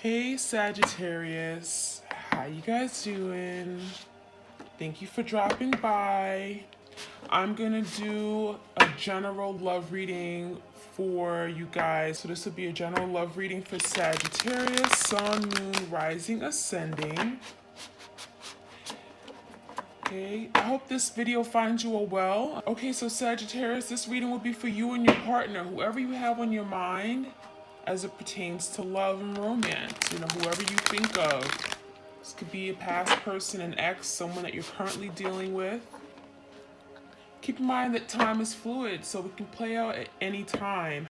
Hey Sagittarius, how you guys doing? Thank you for dropping by. I'm gonna do a general love reading for you guys. So this will be a general love reading for Sagittarius, Sun, Moon, Rising, Ascending. Okay, I hope this video finds you all well. Okay, so Sagittarius, this reading will be for you and your partner, whoever you have on your mind as it pertains to love and romance. You know, whoever you think of. This could be a past person, an ex, someone that you're currently dealing with. Keep in mind that time is fluid, so it can play out at any time.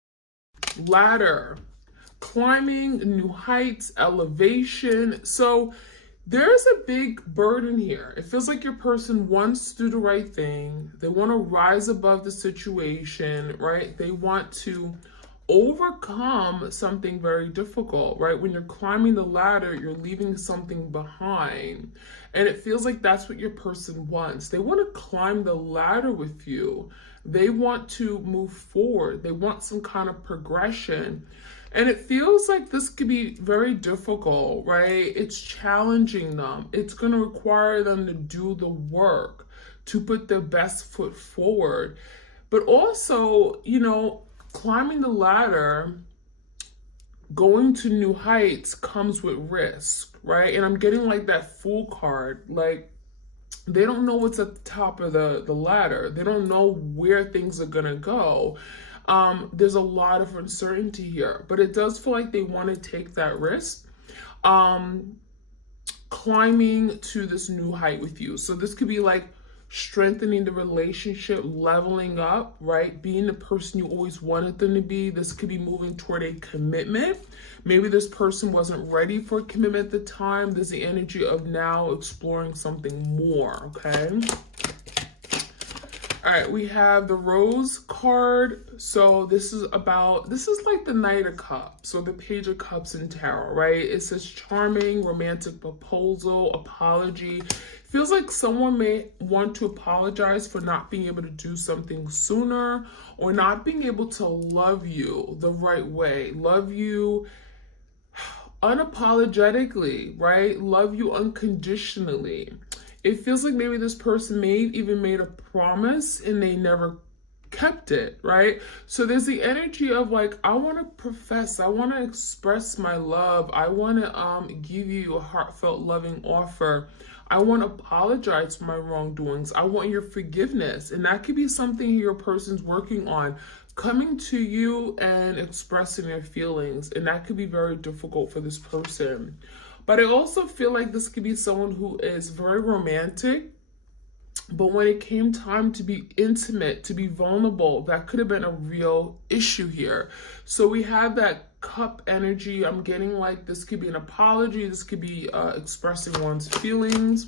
Ladder, climbing new heights, elevation. So there's a big burden here. It feels like your person wants to do the right thing. They want to rise above the situation, right? They want to overcome something very difficult, right? When you're climbing the ladder, you're leaving something behind. And it feels like that's what your person wants. They want to climb the ladder with you. They want to move forward. They want some kind of progression. And it feels like this could be very difficult, right? It's challenging them. It's going to require them to do the work, to put their best foot forward. But also, you know, climbing the ladder, going to new heights comes with risk, right? And I'm getting like that Fool card. Like, they don't know what's at the top of the ladder. They don't know where things are going to go. There's a lot of uncertainty here, but it does feel like they want to take that risk, climbing to this new height with you. So this could be like strengthening the relationship, leveling up, right? Being the person you always wanted them to be. This could be moving toward a commitment. Maybe this person wasn't ready for a commitment at the time. There's the energy of now exploring something more, okay? All right, we have the Rose card. So this is like the Knight of Cups or the Page of Cups in tarot, right? It says charming, romantic proposal, apology. Feels like someone may want to apologize for not being able to do something sooner or not being able to love you the right way. Love you unapologetically, right? Love you unconditionally. It feels like maybe this person may even made a promise and they never kept it, right? So there's the energy of like, I want to profess, I want to express my love. I want to give you a heartfelt loving offer. I want to apologize for my wrongdoings. I want your forgiveness. And that could be something your person's working on, coming to you and expressing their feelings. And that could be very difficult for this person. But I also feel like this could be someone who is very romantic, but when it came time to be intimate, to be vulnerable, that could have been a real issue here. So we have that cup energy. I'm getting like this could be an apology. This could be expressing one's feelings.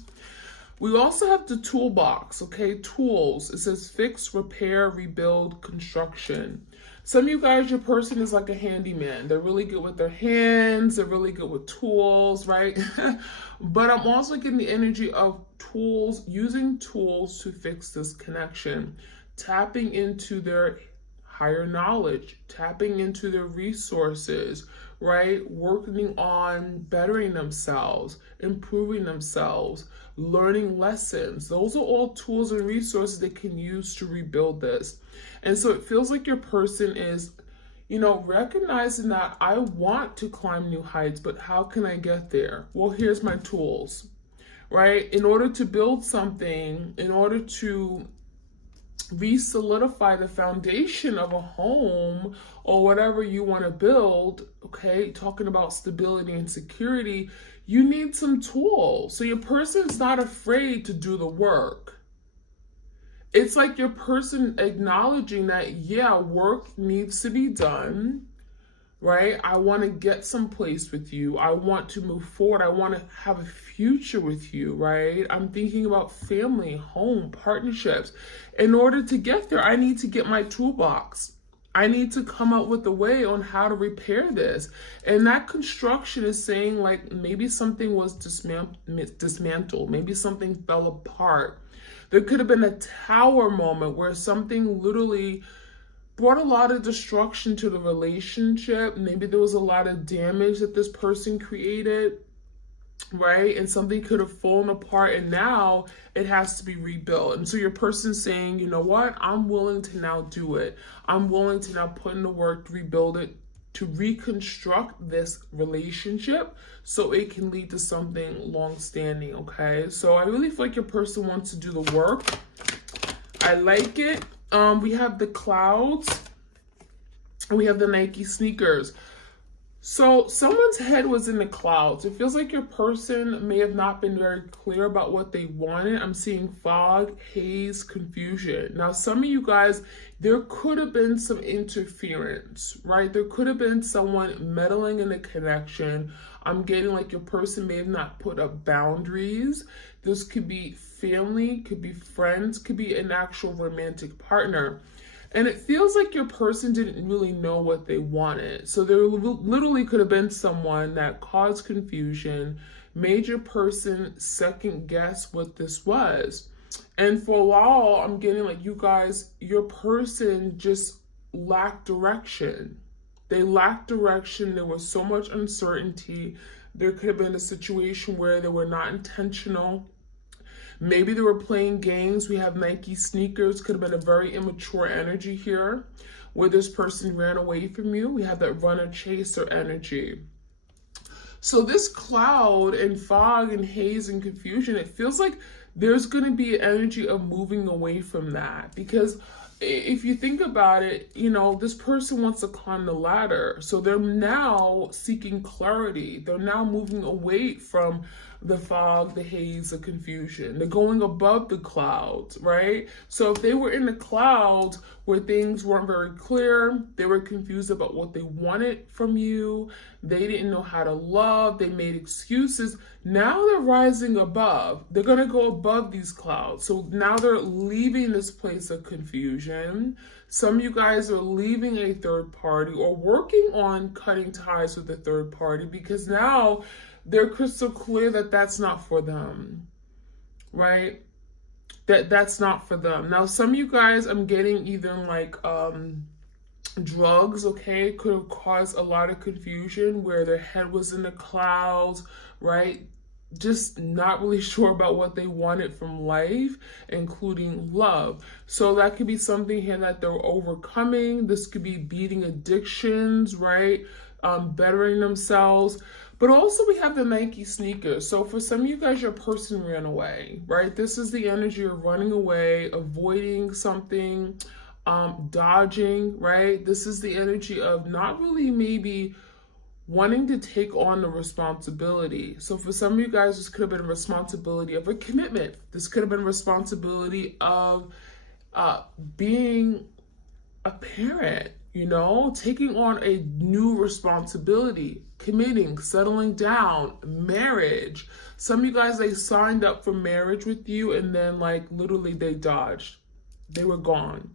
We also have the toolbox, okay? Tools. It says fix, repair, rebuild, construction. Some of you guys, your person is like a handyman. They're really good with their hands. They're really good with tools, right? But I'm also getting the energy of tools, using tools to fix this connection, tapping into their higher knowledge, tapping into their resources, right? Working on bettering themselves, improving themselves, learning lessons. Those are all tools and resources they can use to rebuild this. And so it feels like your person is, you know, recognizing that I want to climb new heights, but how can I get there? Well, here's my tools, right? In order to build something, in order to re-solidify the foundation of a home or whatever you want to build, okay, talking about stability and security, you need some tools. So your person's not afraid to do the work. It's like your person acknowledging that, yeah, work needs to be done, right? I want to get someplace with you. I want to move forward. I want to have a future with you, right? I'm thinking about family, home, partnerships. In order to get there, I need to get my toolbox. I need to come up with a way on how to repair this. And that construction is saying like maybe something was dismantled. Maybe something fell apart. There could have been a tower moment where something literally brought a lot of destruction to the relationship. Maybe there was a lot of damage that this person created, right? And something could have fallen apart, and now it has to be rebuilt. And so your person's saying, you know what? I'm willing to now do it. I'm willing to now put in the work to rebuild it, to reconstruct this relationship so it can lead to something long-standing, okay? So I really feel like your person wants to do the work. I like it. We have the clouds, and we have the Nike sneakers. So someone's head was in the clouds. It feels like your person may have not been very clear about what they wanted. I'm seeing fog, haze, confusion. Now, some of you guys, there could have been some interference, right? There could have been someone meddling in the connection. I'm getting like your person may have not put up boundaries. This could be family, could be friends, could be an actual romantic partner. And it feels like your person didn't really know what they wanted. So there literally could have been someone that caused confusion, made your person second guess what this was. And for a while, I'm getting like you guys, your person just lacked direction. They lacked direction. There was so much uncertainty. There could have been a situation where they were not intentional. Maybe they were playing games. We have Nike sneakers. Could have been a very immature energy here where this person ran away from you. We have that runner chaser energy. So this cloud and fog and haze and confusion, it feels like there's going to be an energy of moving away from that, because if you think about it, you know, this person wants to climb the ladder. So they're now seeking clarity. They're now moving away from the fog, the haze, the confusion. They're going above the clouds, right? So if they were in the clouds where things weren't very clear, they were confused about what they wanted from you, they didn't know how to love, they made excuses. Now they're rising above. They're going to go above these clouds. So now they're leaving this place of confusion. Some of you guys are leaving a third party or working on cutting ties with a third party, because now they're crystal clear that that's not for them, right? That's not for them. Now, some of you guys, I'm getting either like drugs, okay, could have caused a lot of confusion where their head was in the clouds, right? Just not really sure about what they wanted from life, including love. So that could be something here that they're overcoming. This could be beating addictions, right? Bettering themselves. But also we have the Nike sneakers. So for some of you guys, your person ran away, right? This is the energy of running away, avoiding something, dodging, right? This is the energy of not really maybe wanting to take on the responsibility. So for some of you guys, this could have been a responsibility of a commitment. This could have been a responsibility of being a parent, you know, taking on a new responsibility, committing, settling down, marriage. Some of you guys, they signed up for marriage with you and then like literally they dodged. They were gone,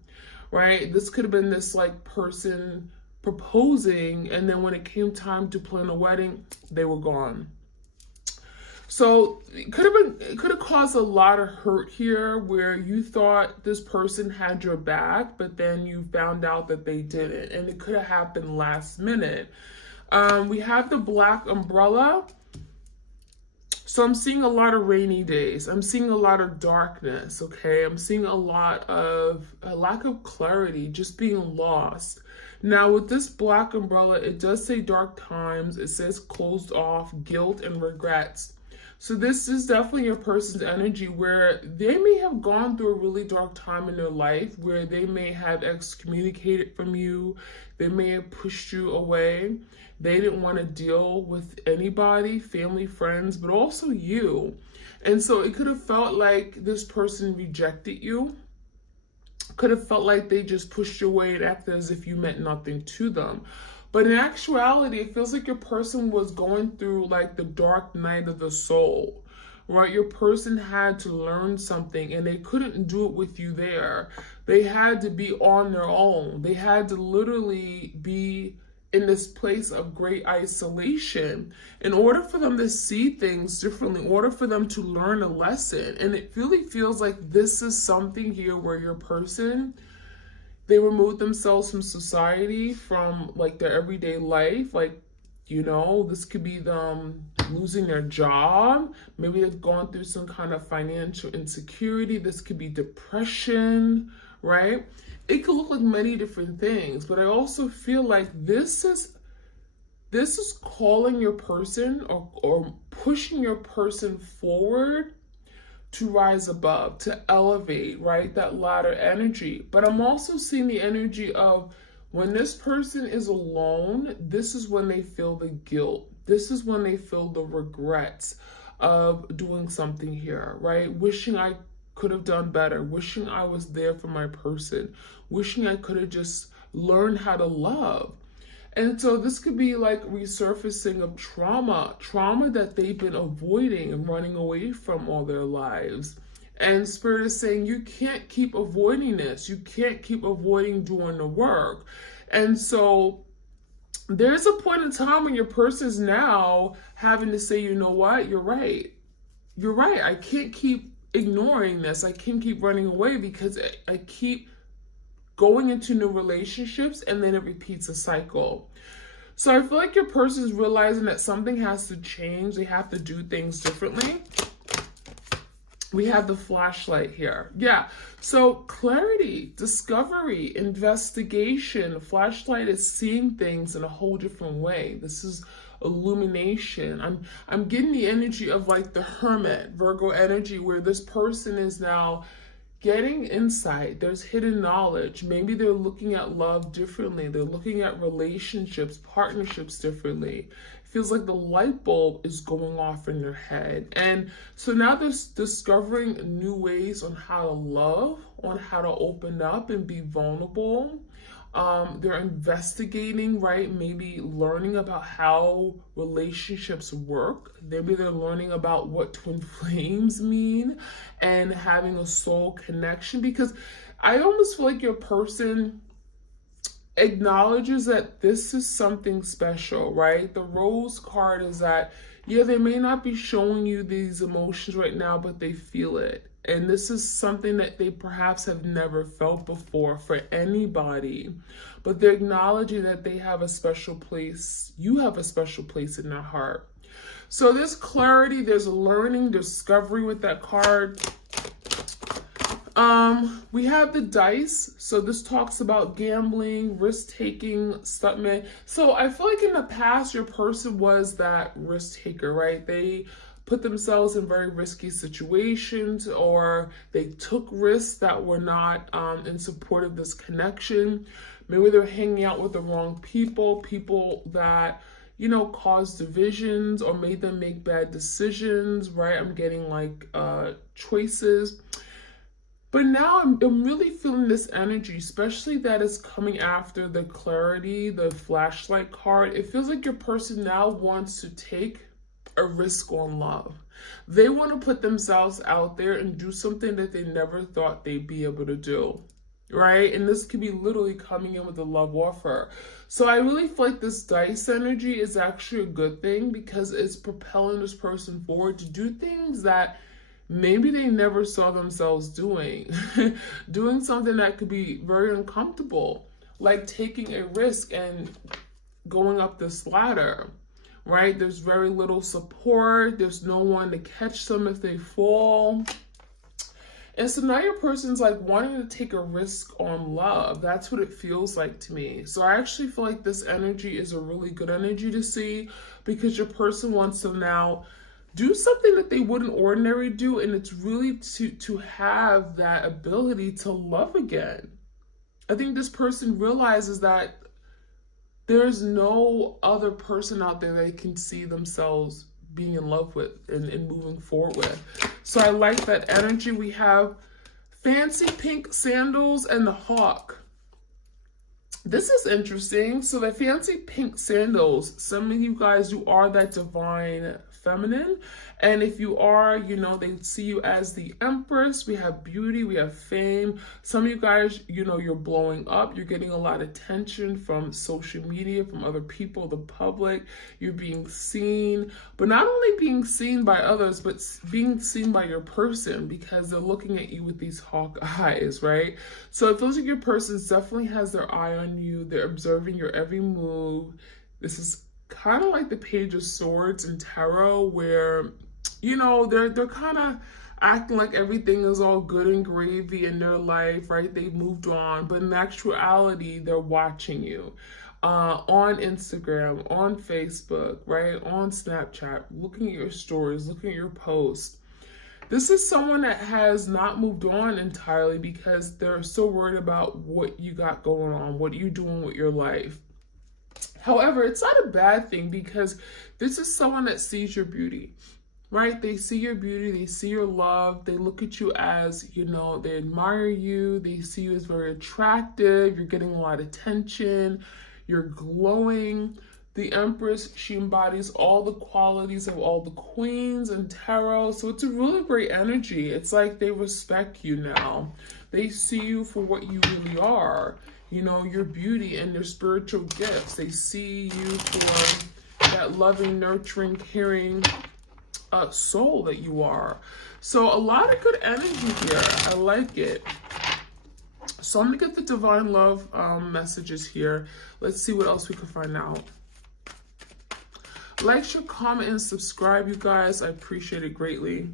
right? This could have been this like person proposing, and then when it came time to plan a wedding, they were gone. So it could have caused a lot of hurt here where you thought this person had your back, but then you found out that they didn't, and it could have happened last minute. We have the black umbrella. So I'm seeing a lot of rainy days. I'm seeing a lot of darkness, okay? I'm seeing a lot of a lack of clarity, just being lost. Now with this black umbrella, it does say dark times. It says closed off, guilt and regrets. So this is definitely your person's energy where they may have gone through a really dark time in their life where they may have excommunicated from you. They may have pushed you away. They didn't want to deal with anybody, family, friends, but also you. And so it could have felt like this person rejected you. Could have felt like they just pushed you away and acted as if you meant nothing to them. But in actuality, it feels like your person was going through like the dark night of the soul, right? Your person had to learn something and they couldn't do it with you there. They had to be on their own. They had to literally be in this place of great isolation in order for them to see things differently, in order for them to learn a lesson. And it really feels like this is something here where your person, they removed themselves from society, from like their everyday life. Like, you know, this could be them losing their job. Maybe they've gone through some kind of financial insecurity. This could be depression, right? It could look like many different things, but I also feel like this is calling your person, or pushing your person forward to rise above, to elevate, right? That ladder energy. But I'm also seeing the energy of when this person is alone, this is when they feel the guilt. This is when they feel the regrets of doing something here, right? Wishing I could have done better, wishing I was there for my person, wishing I could have just learned how to love. And so this could be like resurfacing of trauma that they've been avoiding and running away from all their lives. And Spirit is saying, you can't keep avoiding this. You can't keep avoiding doing the work. And so there's a point in time when your person is now having to say, you know what, you're right. You're right. I can't keep ignoring this. I can't keep running away because I keep going into new relationships and then it repeats a cycle. So I feel like your person is realizing that something has to change. They have to do things differently. We have the flashlight here. Yeah. So clarity, discovery, investigation. The flashlight is seeing things in a whole different way. This is illumination. I'm getting the energy of like the Hermit, Virgo energy, where this person is now getting insight. There's hidden knowledge. Maybe they're looking at love differently. They're looking at relationships, partnerships differently. It feels like the light bulb is going off in their head. And so now they're discovering new ways on how to love, on how to open up and be vulnerable. They're investigating, right? Maybe learning about how relationships work. Maybe they're learning about what twin flames mean and having a soul connection, because I almost feel like your person acknowledges that this is something special, right? The Rose card is that, yeah, they may not be showing you these emotions right now, but they feel it. And this is something that they perhaps have never felt before for anybody. But they're acknowledging that they have a special place. You have a special place in their heart. So there's clarity, there's learning, discovery with that card. We have the dice. So this talks about gambling, risk-taking, stuntman. So I feel like in the past, your person was that risk taker, right? They put themselves in very risky situations, or they took risks that were not in support of this connection. Maybe they're hanging out with the wrong people that, you know, caused divisions or made them make bad decisions, right? I'm getting like choices. But now I'm really feeling this energy, especially that is coming after the clarity, the flashlight card. It feels like your person now wants to take a risk on love. They want to put themselves out there and do something that they never thought they'd be able to do, right? And this could be literally coming in with a love offer. So I really feel like this dice energy is actually a good thing, because it's propelling this person forward to do things that maybe they never saw themselves doing. Doing something that could be very uncomfortable, like taking a risk and going up this ladder, right? There's very little support. There's no one to catch them if they fall. And so now your person's like wanting to take a risk on love. That's what it feels like to me. So I actually feel like this energy is a really good energy to see, because your person wants to now do something that they wouldn't ordinarily do, and it's really to have that ability to love again. I think this person realizes that there's no other person out there they can see themselves being in love with and moving forward with. So I like that energy. We have fancy pink sandals and the hawk. This is interesting. So the fancy pink sandals, some of you guys, you are that divine feminine. And if you are, you know, they see you as the empress. We have beauty, we have fame. Some of you guys, you know, you're blowing up. You're getting a lot of attention from social media, from other people, the public. You're being seen, but not only being seen by others, but being seen by your person, because they're looking at you with these hawk eyes, right? So it feels like your person definitely has their eye on you. They're observing your every move. This is kind of like the Page of Swords in tarot, where, you know, they're kind of acting like everything is all good and gravy in their life, right? They've moved on, but in actuality, they're watching you on Instagram, on Facebook, right? On Snapchat, looking at your stories, looking at your posts. This is someone that has not moved on entirely because they're so worried about what you got going on, what are you doing with your life. However, it's not a bad thing, because this is someone that sees your beauty, right? They see your beauty, they see your love, they look at you as, you know, they admire you, they see you as very attractive, you're getting a lot of attention, you're glowing. The Empress, she embodies all the qualities of all the queens in tarot. So it's a really great energy. It's like they respect you now. They see you for what you really are. You know, your beauty and your spiritual gifts. They see you for that loving, nurturing, caring soul that you are. So a lot of good energy here. I like it. So I'm going to get the Divine Love messages here. Let's see what else we can find out. Like, share, comment, and subscribe, you guys. I appreciate it greatly.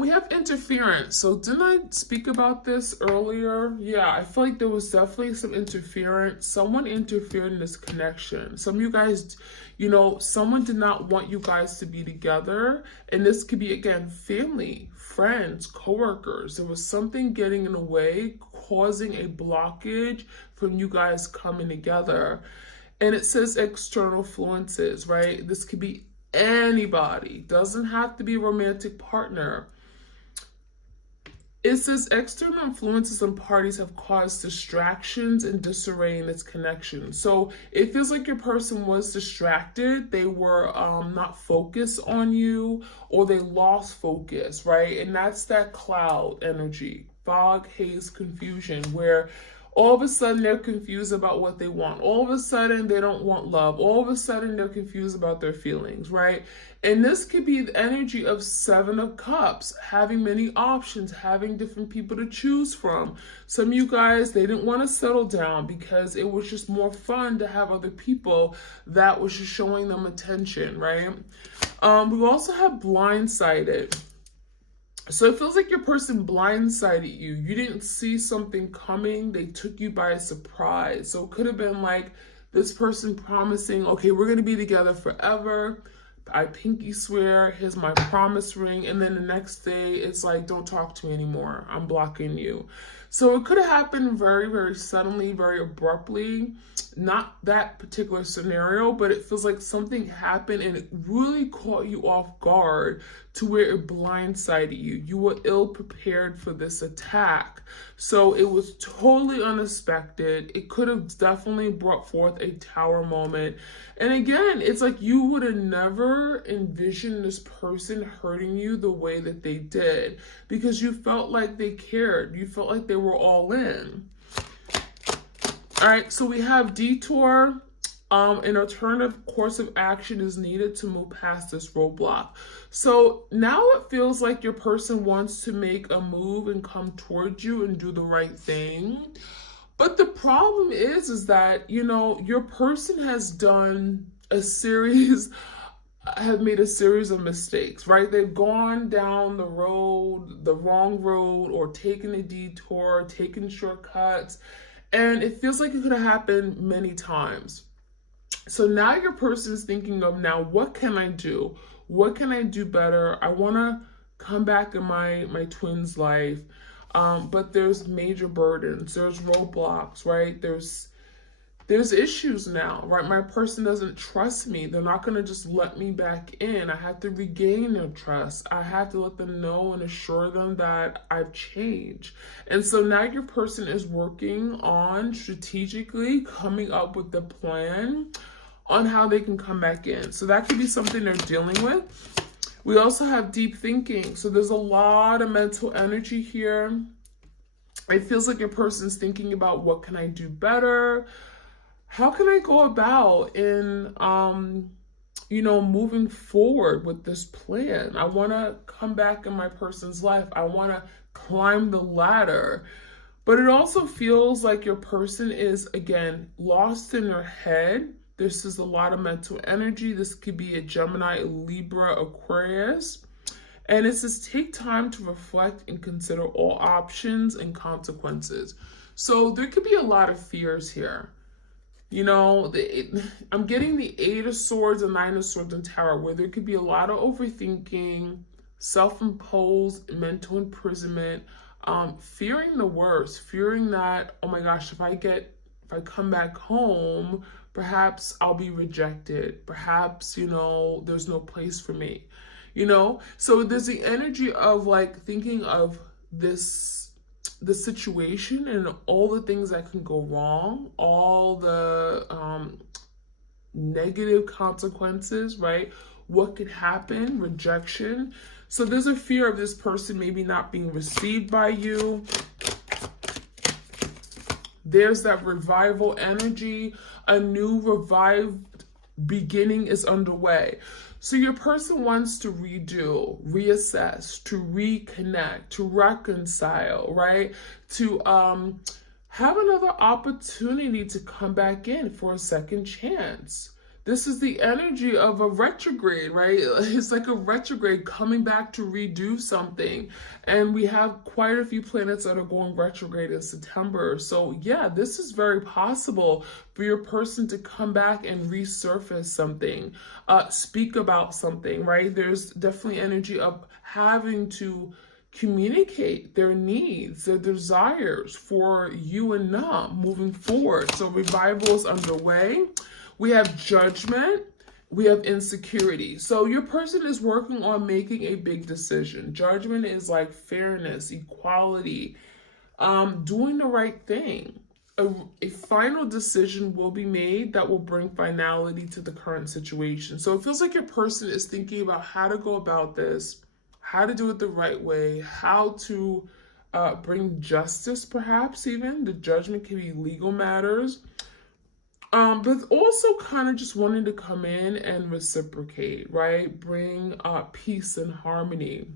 We have interference. So didn't I speak about this earlier? Yeah, I feel like there was definitely some interference. Someone interfered in this connection. Some of you guys, you know, someone did not want you guys to be together. And this could be, again, family, friends, coworkers. There was something getting in the way, causing a blockage from you guys coming together. And it says external influences, right? This could be anybody. Doesn't have to be a romantic partner. It says external influences and parties have caused distractions and disarray in its connection. So it feels like your person was distracted. They were not focused on you, or they lost focus, right? And that's that cloud energy, fog, haze, confusion, where all of a sudden they're confused about what they want. All of a sudden they don't want love. All of a sudden they're confused about their feelings, right? And this could be the energy of Seven of Cups, having many options, having different people to choose from. Some of you guys, they didn't want to settle down because it was just more fun to have other people that was just showing them attention, right? We also have blindsided. So it feels like your person blindsided you. You didn't see something coming. They took you by surprise. So it could have been like this person promising, okay, we're going to be together forever. I pinky swear, here's my promise ring. And then the next day it's like, don't talk to me anymore. I'm blocking you. So it could have happened very, very suddenly, very abruptly. Not that particular scenario, but it feels like something happened and it really caught you off guard to where it blindsided you. You were ill prepared for this attack. So it was totally unexpected. It could have definitely brought forth a tower moment. And again, it's like you would have never envisioned this person hurting you the way that they did, because you felt like they cared. You felt like they were all in. All right, so we have detour. An alternative course of action is needed to move past this roadblock. So now it feels like your person wants to make a move and come towards you and do the right thing. But the problem is that, you know, your person has done have made a series of mistakes, right? They've gone down the road, the wrong road, or taken a detour, taken shortcuts. And it feels like it could have happened many times. So now your person is thinking of, now, what can I do? What can I do better? I want to come back in my twin's life. But there's major burdens. There's roadblocks, right? There's there's issues now, right? My person doesn't trust me. They're not going to just let me back in. I have to regain their trust. I have to let them know and assure them that I've changed. And so now your person is working on strategically coming up with the plan on how they can come back in. So that could be something they're dealing with. We also have deep thinking. So there's a lot of mental energy here. It feels like your person's thinking about, what can I do better? How can I go about in, moving forward with this plan? I want to come back in my person's life. I want to climb the ladder. But it also feels like your person is, again, lost in their head. This is a lot of mental energy. This could be a Gemini, Libra, Aquarius. And it says, take time to reflect and consider all options and consequences. So there could be a lot of fears here. I'm getting the 8 of Swords and 9 of Swords and Tower, where there could be a lot of overthinking, self-imposed mental imprisonment, fearing the worst, fearing that, oh my gosh, if I come back home, perhaps I'll be rejected. Perhaps, there's no place for me. So there's the energy of like thinking of the situation and all the things that can go wrong, all the negative consequences, right? What could happen, rejection. So there's a fear of this person maybe not being received by you. There's that revival energy. A new revived beginning is underway. So your person wants to redo, reassess, to reconnect, to reconcile, right? To have another opportunity to come back in for a second chance. This is the energy of a retrograde, right? It's like a retrograde coming back to redo something. And we have quite a few planets that are going retrograde in September. So yeah, this is very possible for your person to come back and resurface something, speak about something, right? There's definitely energy of having to communicate their needs, their desires for you and them moving forward. So revival is underway. We have judgment, we have insecurity. So your person is working on making a big decision. Judgment is like fairness, equality, doing the right thing. A final decision will be made that will bring finality to the current situation. So it feels like your person is thinking about how to go about this, how to do it the right way, how to bring justice, perhaps even. The judgment can be legal matters. But also kind of just wanting to come in and reciprocate, right? Bring peace and harmony.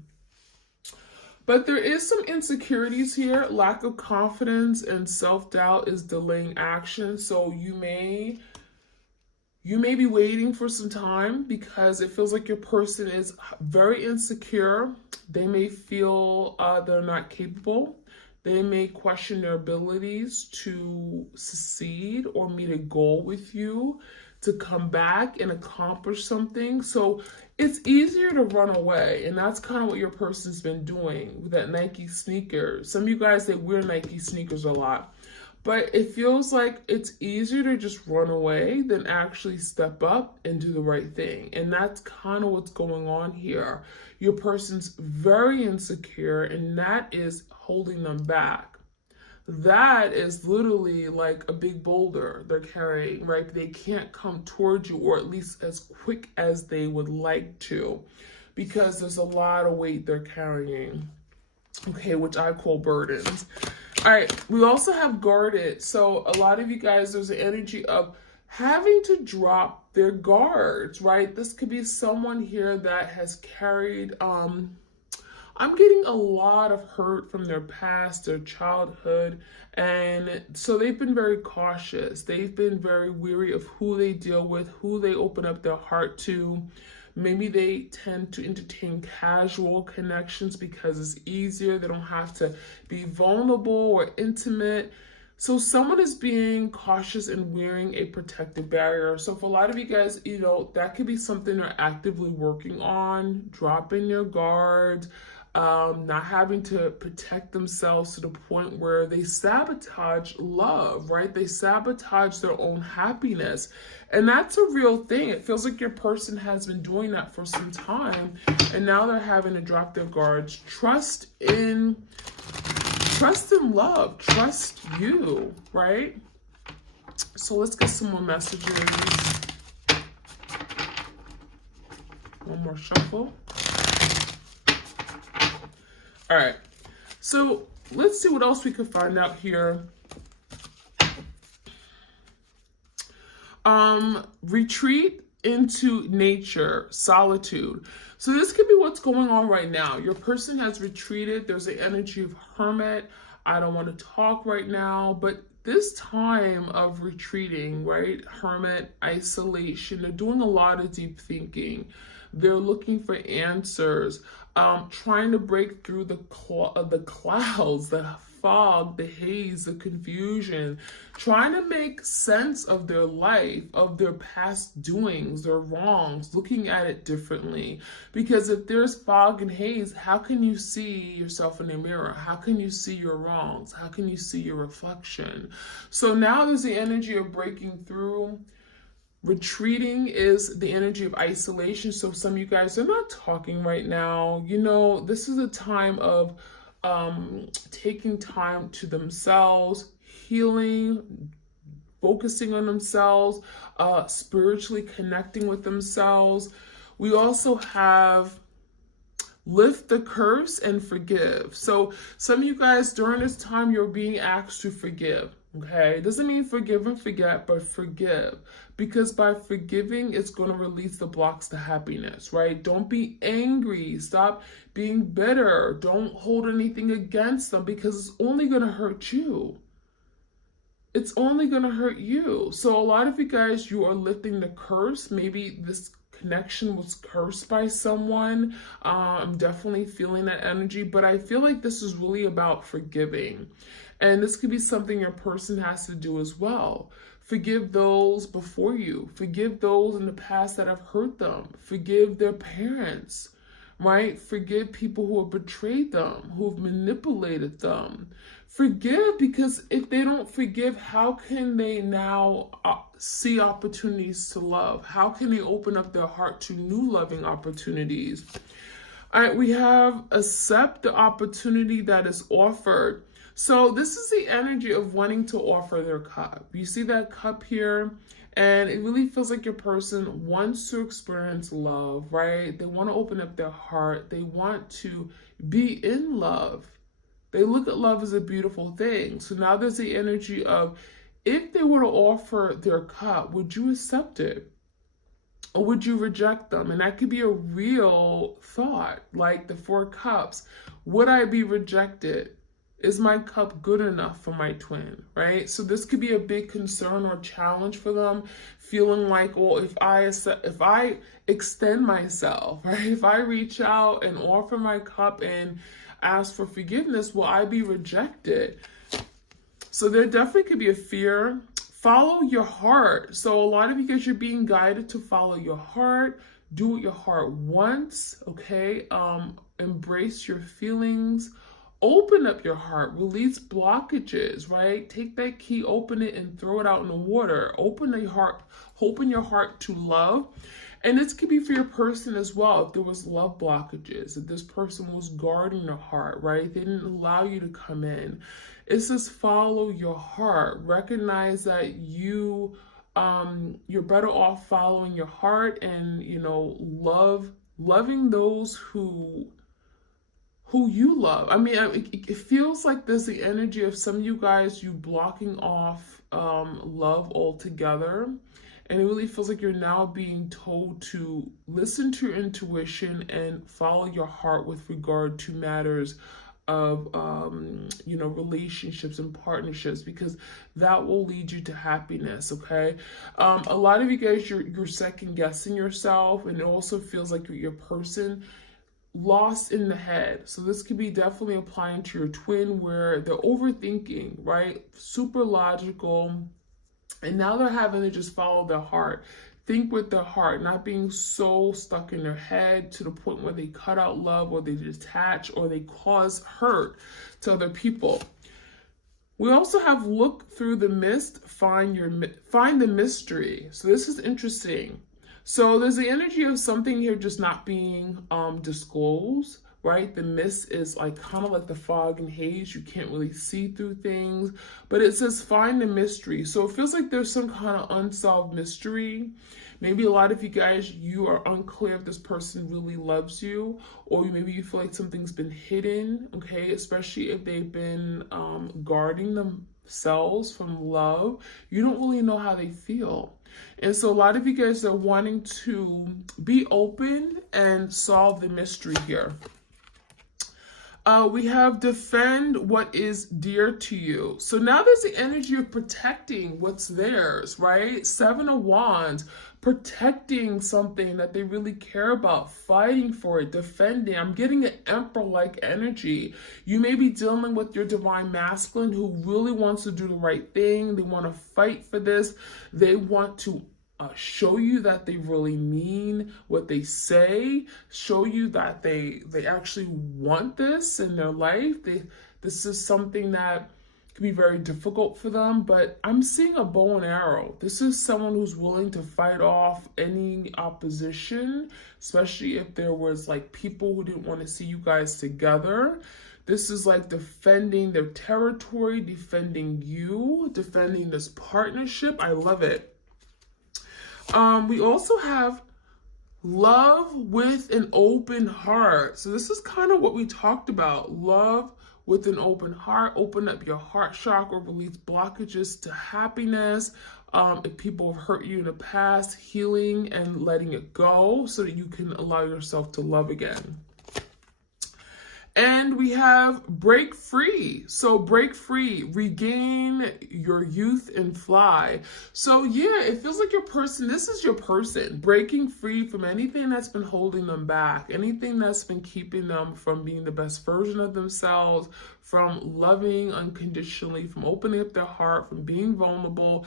But there is some insecurities here. Lack of confidence and self-doubt is delaying action. So you may be waiting for some time because it feels like your person is very insecure. They may feel they're not capable. They may question their abilities to succeed or meet a goal with you, to come back and accomplish something. So it's easier to run away. And that's kind of what your person's been doing with that Nike sneaker. Some of you guys, they wear Nike sneakers a lot. But it feels like it's easier to just run away than actually step up and do the right thing. And that's kind of what's going on here. Your person's very insecure, and that is holding them back. That is literally like a big boulder they're carrying, right? They can't come towards you, or at least as quick as they would like to, because there's a lot of weight they're carrying, okay, which I call burdens. All right, we also have guarded. So a lot of you guys, there's an energy of having to drop their guards, right? This could be someone here that has carried, I'm getting a lot of hurt from their past, their childhood. And so they've been very cautious. They've been very weary of who they deal with, who they open up their heart to. Maybe they tend to entertain casual connections because it's easier. They don't have to be vulnerable or intimate. So someone is being cautious and wearing a protective barrier. So for a lot of you guys, that could be something they're actively working on, dropping your guard, not having to protect themselves to the point where they sabotage love, right? They sabotage their own happiness. And that's a real thing. It feels like your person has been doing that for some time, and now they're having to drop their guards. Trust in love, trust you, right? So let's get some more messages. One more shuffle. All right, so let's see what else we could find out here. Retreat into nature, solitude. So this could be what's going on right now. Your person has retreated. There's the energy of hermit. I don't want to talk right now, but this time of retreating, right? Hermit, isolation, they're doing a lot of deep thinking. They're looking for answers, trying to break through the clouds, the fog, the haze, the confusion, trying to make sense of their life, of their past doings, their wrongs, looking at it differently. Because if there's fog and haze, how can you see yourself in the mirror? How can you see your wrongs? How can you see your reflection? So now there's the energy of breaking through. Retreating is the energy of isolation. So some of you guys are not talking right now. You know, this is a time of taking time to themselves, healing, focusing on themselves, spiritually connecting with themselves. We also have lift the curse and forgive. So some of you guys during this time, you're being asked to forgive. Okay, it doesn't mean forgive and forget, but forgive. Because by forgiving, it's going to release the blocks to happiness, right? Don't be angry. Stop being bitter. Don't hold anything against them because it's only going to hurt you. It's only going to hurt you. So a lot of you guys, you are lifting the curse. Maybe this connection was cursed by someone. I'm definitely feeling that energy, but I feel like this is really about forgiving. And this could be something your person has to do as well. Forgive those before you. Forgive those in the past that have hurt them. Forgive their parents, right? Forgive people who have betrayed them, who have manipulated them. Forgive, because if they don't forgive, how can they now see opportunities to love? How can they open up their heart to new loving opportunities? All right, we have accept the opportunity that is offered. So this is the energy of wanting to offer their cup. You see that cup here? And it really feels like your person wants to experience love, right? They want to open up their heart. They want to be in love. They look at love as a beautiful thing. So now there's the energy of, if they were to offer their cup, would you accept it? Or would you reject them? And that could be a real thought, like the 4 cups. Would I be rejected? Is my cup good enough for my twin, right? So this could be a big concern or challenge for them, feeling like, well, if I extend myself, right? If I reach out and offer my cup and ask for forgiveness, will I be rejected? So there definitely could be a fear. Follow your heart. So a lot of you guys, you're being guided to follow your heart. Do what your heart wants, okay? Embrace your feelings. Open up your heart, release blockages, right? Take that key, open it, and throw it out in the water. Open your heart to love. And this could be for your person as well. If there was love blockages, if this person was guarding their heart, right? They didn't allow you to come in. It says follow your heart. Recognize that you're better off following your heart and, loving those who you love. I mean, it feels like there's the energy of some of you guys, you blocking off love altogether. And it really feels like you're now being told to listen to your intuition and follow your heart with regard to matters of, relationships and partnerships, because that will lead you to happiness, okay? A lot of you guys, you're second guessing yourself, and it also feels like your person lost in the head. So this could be definitely applying to your twin, where they're overthinking, right? Super logical. And now they're having to just follow their heart. think with their heart, not being so stuck in their head to the point where they cut out love, or they detach, or they cause hurt to other people. We also have look through the mist, find the mystery. So this is interesting. So there's the energy of something here just not being disclosed, right? The mist is like kind of like the fog and haze. You can't really see through things, but it says find the mystery. So it feels like there's some kind of unsolved mystery. Maybe a lot of you guys, you are unclear if this person really loves you, or maybe you feel like something's been hidden, okay? Especially if they've been guarding themselves from love. You don't really know how they feel. And so a lot of you guys are wanting to be open and solve the mystery here. We have defend what is dear to you. So now there's the energy of protecting what's theirs, right? 7 of Wands, protecting something that they really care about, fighting for it, defending. I'm getting an emperor-like energy. You may be dealing with your divine masculine who really wants to do the right thing. They want to fight for this. They want to show you that they really mean what they say, show you that they actually want this in their life. This is something that can be very difficult for them, but I'm seeing a bow and arrow. This is someone who's willing to fight off any opposition, especially if there was like people who didn't want to see you guys together. This is like defending their territory, defending you, defending this partnership. I love it. We also have love with an open heart. So this is kind of what we talked about. Love with an open heart. Open up your heart chakra, release blockages to happiness. If people have hurt you in the past, healing and letting it go so that you can allow yourself to love again. And we have break free. So break free, regain your youth and fly. So yeah, it feels like your person, this is your person, breaking free from anything that's been holding them back, anything that's been keeping them from being the best version of themselves, from loving unconditionally, from opening up their heart, from being vulnerable.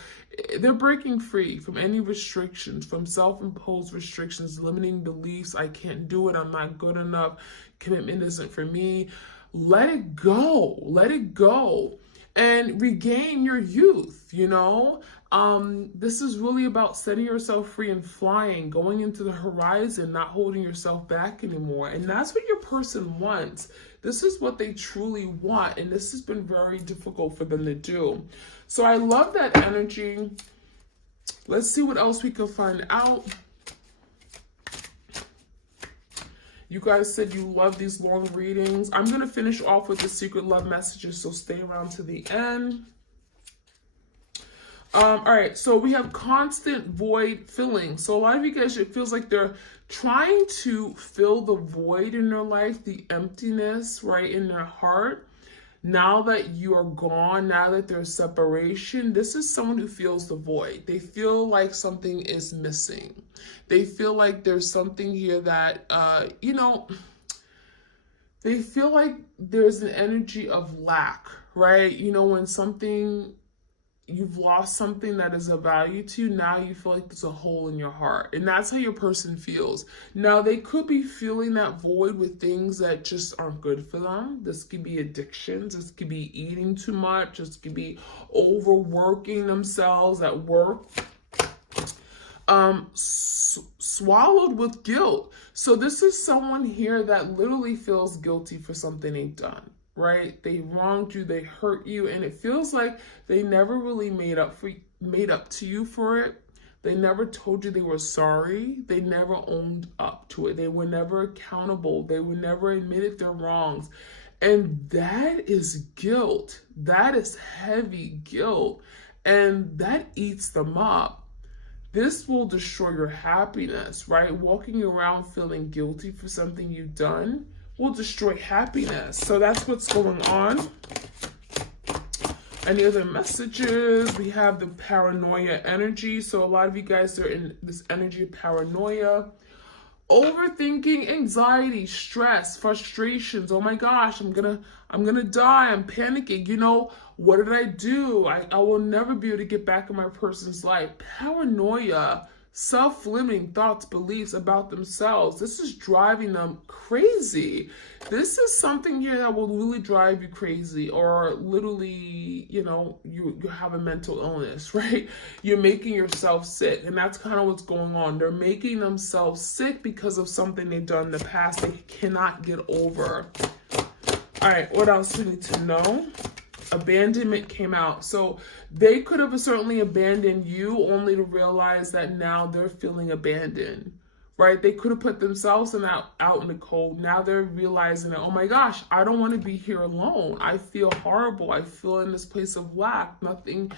They're breaking free from any restrictions, from self-imposed restrictions, limiting beliefs. I can't do it. I'm not good enough. Commitment isn't for me. Let it go. Let it go. And regain your youth, you know? This is really about setting yourself free and flying, going into the horizon, not holding yourself back anymore. And that's what your person wants. This is what they truly want. And this has been very difficult for them to do. So I love that energy. Let's see what else we can find out. You guys said you love these long readings. I'm going to finish off with the secret love messages, so stay around to the end. All right, so we have constant void filling. So a lot of you guys, it feels like they're trying to fill the void in their life, the emptiness, right, in their heart. Now that you are gone, now that there's separation, this is someone who feels the void. They feel like something is missing. They feel like there's something here that, you know, they feel like there's an energy of lack, right? You know, when something, you've lost something that is of value to you, now you feel like there's a hole in your heart. And that's how your person feels. Now, they could be feeling that void with things that just aren't good for them. This could be addictions. This could be eating too much. This could be overworking themselves at work. Swallowed with guilt. So this is someone here that literally feels guilty for something they've done. Right? They wronged you, they hurt you, and it feels like they never really made up to you for it. They never told you they were sorry. They never owned up to it. They were never accountable. They were never admitted their wrongs. And that is guilt. That is heavy guilt. And that eats them up. This will destroy your happiness, right? Walking around feeling guilty for something you've done will destroy happiness. So that's what's going on. Any other messages? We have the paranoia energy. So a lot of you guys are in this energy of paranoia. Overthinking, anxiety, stress, frustrations. Oh my gosh, I'm gonna die. I'm panicking. You know, what did I do? I will never be able to get back in my person's life. Paranoia self-limiting thoughts, beliefs about themselves. This is driving them crazy. This is something here that will really drive you crazy, or literally, you know, you have a mental illness, right? You're making yourself sick, and that's kind of what's going on. They're making themselves sick because of something they've done in the past they cannot get over. All right, what else do we need to know? Abandonment came out. So they could have certainly abandoned you only to realize that now they're feeling abandoned, right? They could have put themselves out in the cold. Now they're realizing that, oh my gosh, I don't want to be here alone. I feel horrible. I feel in this place of lack. Nothing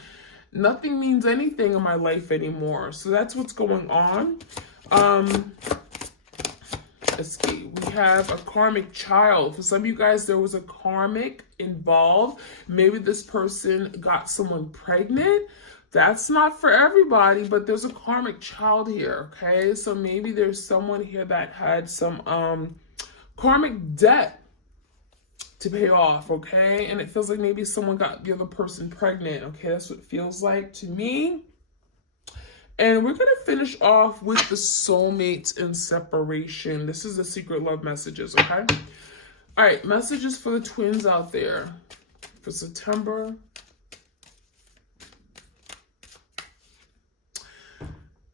means anything in my life anymore. So that's what's going on. Let's see. We have a karmic child. For some of you guys, there was a karmic involved. Maybe this person got someone pregnant. That's not for everybody, but there's a karmic child here, okay? So maybe there's someone here that had some karmic debt to pay off, okay? And it feels like maybe someone got the other person pregnant, okay? That's what it feels like to me. And we're going to finish off with the soulmates and separation. This is the secret love messages, okay? All right, messages for the twins out there for September.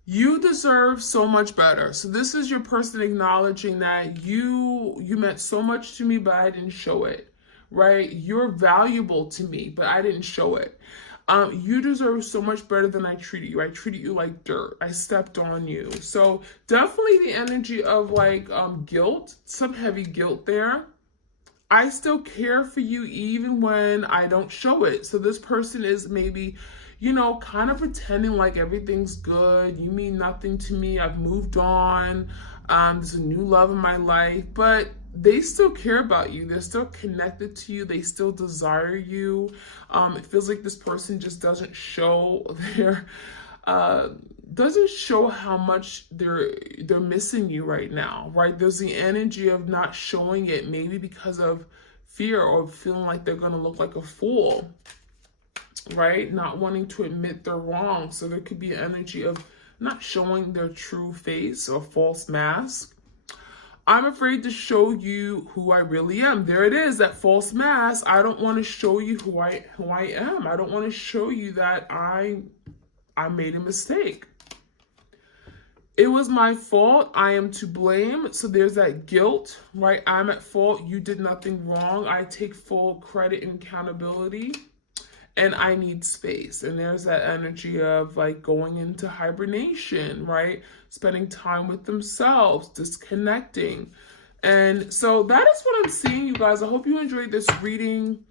You deserve so much better. So this is your person acknowledging that you meant so much to me, but I didn't show it, right? You're valuable to me, but I didn't show it. You deserve so much better than I treated you. I treated you like dirt. I stepped on you. So definitely the energy of like guilt, some heavy guilt there. I still care for you even when I don't show it. So this person is maybe, you know, kind of pretending like everything's good. You mean nothing to me. I've moved on. There's a new love in my life, but they still care about you. They're still connected to you. They still desire you. It feels like this person just doesn't show how much they're missing you right now, right? There's the energy of not showing it, maybe because of fear or feeling like they're gonna look like a fool, right? Not wanting to admit they're wrong. So there could be an energy of not showing their true face or false mask. I'm afraid to show you who I really am. There it is, that false mask. I don't want to show you who I am. I don't want to show you that I made a mistake. It was my fault. I am to blame. So there's that guilt, right? I'm at fault. You did nothing wrong. I take full credit and accountability. And I need space. And there's that energy of like going into hibernation, right? Spending time with themselves, disconnecting. And so that is what I'm seeing, you guys. I hope you enjoyed this reading.